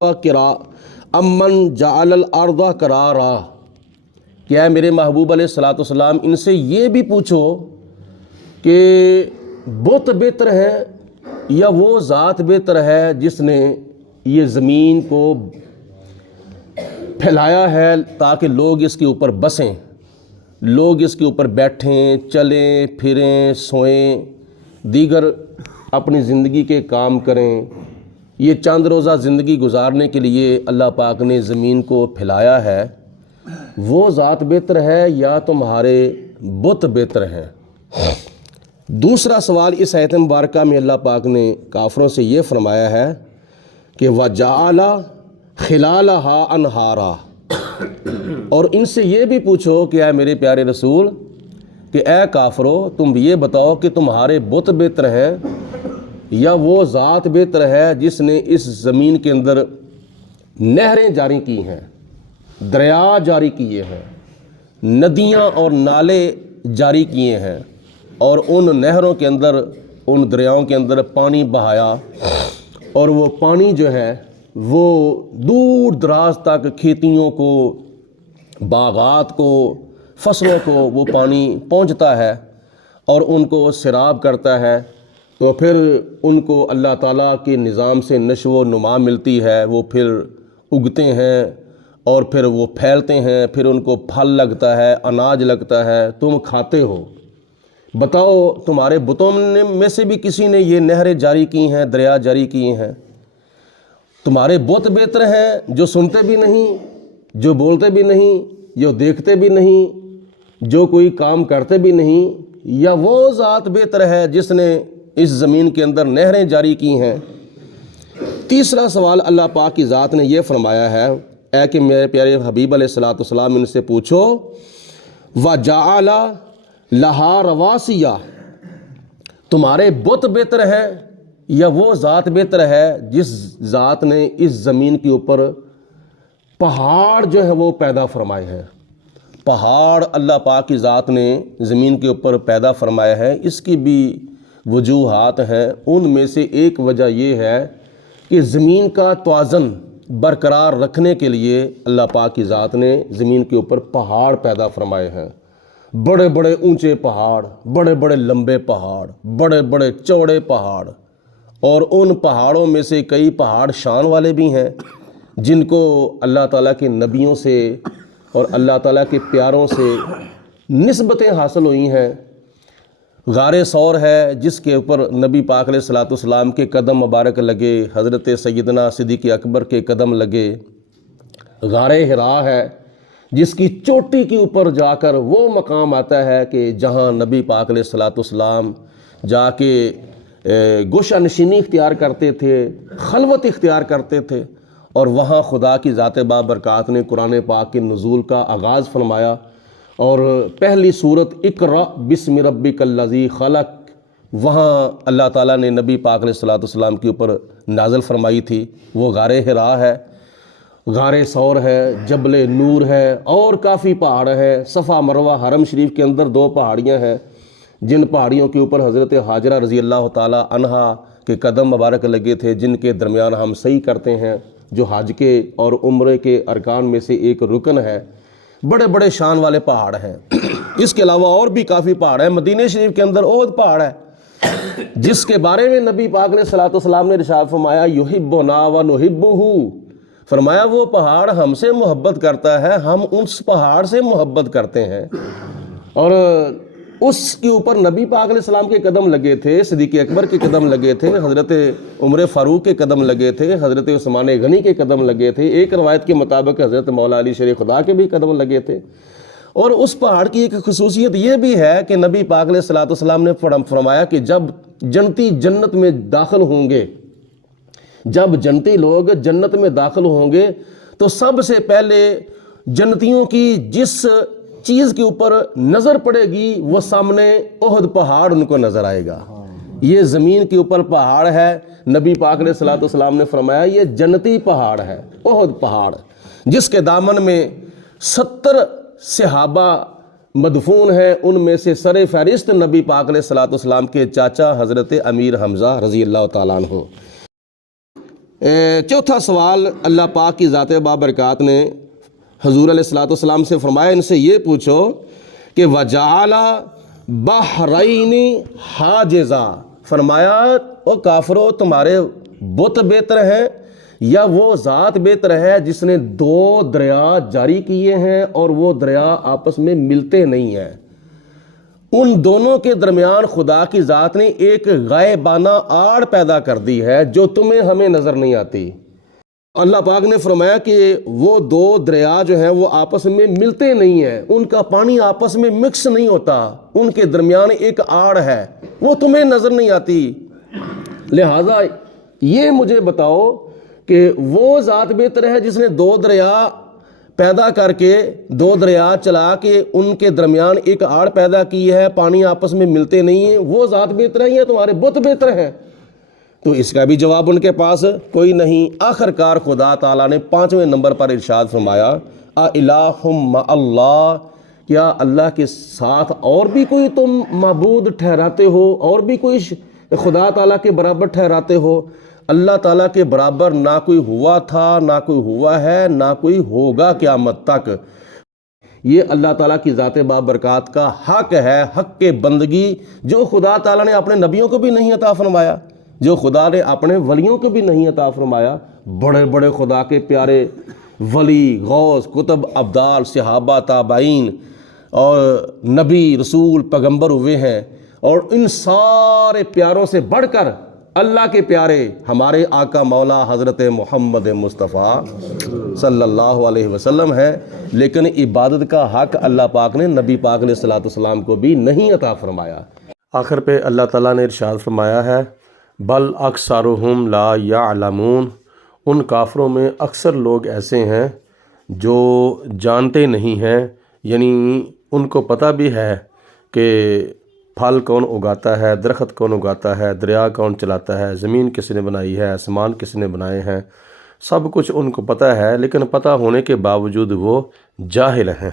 کرا امن جعل الارض قرارا، کیا میرے محبوب علیہ الصلوۃ والسلام ان سے یہ بھی پوچھو کہ بت بہتر ہے یا وہ ذات بہتر ہے جس نے یہ زمین کو پھیلایا ہے تاکہ لوگ اس کے اوپر بسیں، لوگ اس کے اوپر بیٹھیں، چلیں پھریں، سوئیں، دیگر اپنی زندگی کے کام کریں۔ یہ چند روزہ زندگی گزارنے کے لیے اللہ پاک نے زمین کو پھیلایا ہے، وہ ذات بہتر ہے یا تمہارے بت بہتر ہیں؟ دوسرا سوال اس آیت مبارکہ میں اللہ پاک نے کافروں سے یہ فرمایا ہے کہ وَجَعَلَ خِلَالَهَا أَنْهَارًا، اور ان سے یہ بھی پوچھو کہ اے میرے پیارے رسول کہ اے کافرو تم یہ بتاؤ کہ تمہارے بت بہتر ہیں یا وہ ذات بہتر ہے جس نے اس زمین کے اندر نہریں جاری کی ہیں، دریا جاری کیے ہیں، ندیاں اور نالے جاری کیے ہیں، اور ان نہروں کے اندر، ان دریاؤں کے اندر پانی بہایا، اور وہ پانی جو ہے وہ دور دراز تک کھیتیوں کو، باغات کو، فصلوں کو وہ پانی پہنچتا ہے اور ان کو سیراب کرتا ہے، تو پھر ان کو اللہ تعالیٰ کے نظام سے نشو و نما ملتی ہے، وہ پھر اگتے ہیں اور پھر وہ پھیلتے ہیں، پھر ان کو پھل لگتا ہے، اناج لگتا ہے، تم کھاتے ہو۔ بتاؤ تمہارے بتوں میں سے بھی کسی نے یہ نہریں جاری کی ہیں، دریا جاری کیے ہیں؟ تمہارے بت بہتر ہیں جو سنتے بھی نہیں، جو بولتے بھی نہیں، جو دیکھتے بھی نہیں، جو کوئی کام کرتے بھی نہیں، یا وہ ذات بہتر ہے جس نے اس زمین کے اندر نہریں جاری کی ہیں؟ تیسرا سوال اللہ پاک کی ذات نے یہ فرمایا ہے، اے کہ میرے پیارے حبیب علیہ الصلوۃ والسلام ان سے پوچھو وَجَعَلَ لَهَا رَوَاسِيَ، تمہارے بت بہتر ہے یا وہ ذات بہتر ہے جس ذات نے اس زمین کے اوپر پہاڑ جو ہے وہ پیدا فرمائے ہیں؟ پہاڑ اللہ پاک کی ذات نے زمین کے اوپر پیدا فرمایا ہے، اس کی بھی وجوہات ہیں۔ ان میں سے ایک وجہ یہ ہے کہ زمین کا توازن برقرار رکھنے کے لیے اللہ پاک کی ذات نے زمین کے اوپر پہاڑ پیدا فرمائے ہیں، بڑے بڑے اونچے پہاڑ، بڑے بڑے لمبے پہاڑ، بڑے بڑے چوڑے پہاڑ، اور ان پہاڑوں میں سے کئی پہاڑ شان والے بھی ہیں جن کو اللہ تعالیٰ کے نبیوں سے اور اللہ تعالیٰ کے پیاروں سے نسبتیں حاصل ہوئی ہیں۔ غار ثور ہے جس کے اوپر نبی پاک علیہ الصلوۃ والسلام کے قدم مبارک لگے، حضرت سیدنا صدیق اکبر کے قدم لگے۔ غار حرا ہے جس کی چوٹی کے اوپر جا کر وہ مقام آتا ہے کہ جہاں نبی پاک علیہ الصلوۃ والسلام جا کے گوشہ نشینی اختیار کرتے تھے، خلوت اختیار کرتے تھے، اور وہاں خدا کی ذات بابرکات نے قرآن پاک کے نزول کا آغاز فرمایا، اور پہلی سورت اقرأ بسم ربک الذی خلق وہاں اللہ تعالیٰ نے نبی پاک علیہ الصلوۃ والسلام کے اوپر نازل فرمائی تھی۔ وہ غار حرا ہے، غار ثور ہے، جبل نور ہے، اور کافی پہاڑ ہیں۔ صفا مروہ حرم شریف کے اندر 2 پہاڑیاں ہیں جن پہاڑیوں کے اوپر حضرت ہاجرہ رضی اللہ تعالیٰ عنہا کے قدم مبارک لگے تھے، جن کے درمیان ہم صحیح کرتے ہیں، جو حج کے اور عمرے کے ارکان میں سے ایک رکن ہے۔ بڑے بڑے شان والے پہاڑ ہیں۔ اس کے علاوہ اور بھی کافی پہاڑ ہیں۔ مدینہ شریف کے اندر احد پہاڑ ہے جس کے بارے میں نبی پاک علیہ الصلوۃ والسلام نے ارشاد فرمایا یحبنا ونحبہ، فرمایا وہ پہاڑ ہم سے محبت کرتا ہے، ہم اس پہاڑ سے محبت کرتے ہیں۔ اور اس کے اوپر نبی پاک علیہ السلام کے قدم لگے تھے، صدیق اکبر کے قدم لگے تھے، حضرت عمر فاروق کے قدم لگے تھے، حضرت عثمان غنی کے قدم لگے تھے، ایک روایت کے مطابق حضرت مولا علی شیر خدا کے بھی قدم لگے تھے۔ اور اس پہاڑ کی ایک خصوصیت یہ بھی ہے کہ نبی پاک علیہ الصلوۃ والسلام نے فرمایا کہ جب جنتی جنت میں داخل ہوں گے، جب جنتی لوگ جنت میں داخل ہوں گے تو سب سے پہلے جنتیوں کی جس چیز کے اوپر نظر پڑے گی وہ سامنے احد پہاڑ ان کو نظر آئے گا۔ یہ زمین کے اوپر پہاڑ ہے، نبی پاک علیہ الصلوۃ والسلام نے فرمایا یہ جنتی پہاڑ ہے، احد پہاڑ، جس کے دامن میں 70 صحابہ مدفون ہیں، ان میں سے سر فہرست نبی پاک علیہ الصلوۃ والسلام کے چاچا حضرت امیر حمزہ رضی اللہ تعالیٰ عنہ۔ چوتھا سوال اللہ پاک کی ذات بابرکات نے حضور علیہ الصلوۃ والسلام سے فرمایا ان سے یہ پوچھو کہ وجعل بحرین حاجزا، فرمایا او کافرو تمہارے بت بہتر ہیں یا وہ ذات بہتر ہے جس نے دو دریا جاری کیے ہیں اور وہ دریا آپس میں ملتے نہیں ہیں؟ ان دونوں کے درمیان خدا کی ذات نے ایک غائبانہ آڑ پیدا کر دی ہے جو تمہیں ہمیں نظر نہیں آتی۔ اللہ پاک نے فرمایا کہ وہ دو دریا جو ہیں وہ آپس میں ملتے نہیں ہیں، ان کا پانی آپس میں مکس نہیں ہوتا، ان کے درمیان ایک آڑ ہے، وہ تمہیں نظر نہیں آتی۔ لہٰذا یہ مجھے بتاؤ کہ وہ ذات بہتر ہے جس نے دو دریا پیدا کر کے، دو دریا چلا کے ان کے درمیان ایک آڑ پیدا کی ہے، پانی آپس میں ملتے نہیں ہیں، وہ ذات بہتر ہے یا تمہارے بت بہتر ہیں؟ تو اس کا بھی جواب ان کے پاس کوئی نہیں۔ آخر کار خدا تعالیٰ نے 5ویں نمبر پر ارشاد فرمایا اِلٰہٌ مع اللہ، کیا اللہ کے ساتھ اور بھی کوئی تم معبود ٹھہراتے ہو، اور بھی کوئی خدا تعالیٰ کے برابر ٹھہراتے ہو؟ اللہ تعالیٰ کے برابر نہ کوئی ہوا تھا، نہ کوئی ہوا ہے، نہ کوئی ہوگا قیامت تک۔ یہ اللہ تعالیٰ کی ذات بابرکات کا حق ہے، حق کے بندگی جو خدا تعالیٰ نے اپنے نبیوں کو بھی نہیں عطا فرمایا، جو خدا نے اپنے ولیوں کو بھی نہیں عطا فرمایا۔ بڑے بڑے خدا کے پیارے ولی، غوث، کتب، ابدال، صحابہ، تابعین اور نبی، رسول، پیغمبر ہوئے ہیں، اور ان سارے پیاروں سے بڑھ کر اللہ کے پیارے ہمارے آقا مولا حضرت محمد مصطفیٰ صلی اللہ علیہ وسلم ہیں، لیکن عبادت کا حق اللہ پاک نے نبی پاک علیہ الصلوۃ والسلام کو بھی نہیں عطا فرمایا۔ آخر پہ اللہ تعالیٰ نے ارشاد فرمایا ہے بل اکثرہم لا یعلمون، ان کافروں میں اکثر لوگ ایسے ہیں جو جانتے نہیں ہیں، یعنی ان کو پتہ بھی ہے کہ پھل کون اگاتا ہے، درخت کون اگاتا ہے، دریا کون چلاتا ہے، زمین کس نے بنائی ہے، آسمان کس نے بنائے ہیں، سب کچھ ان کو پتہ ہے، لیکن پتہ ہونے کے باوجود وہ جاہل ہیں۔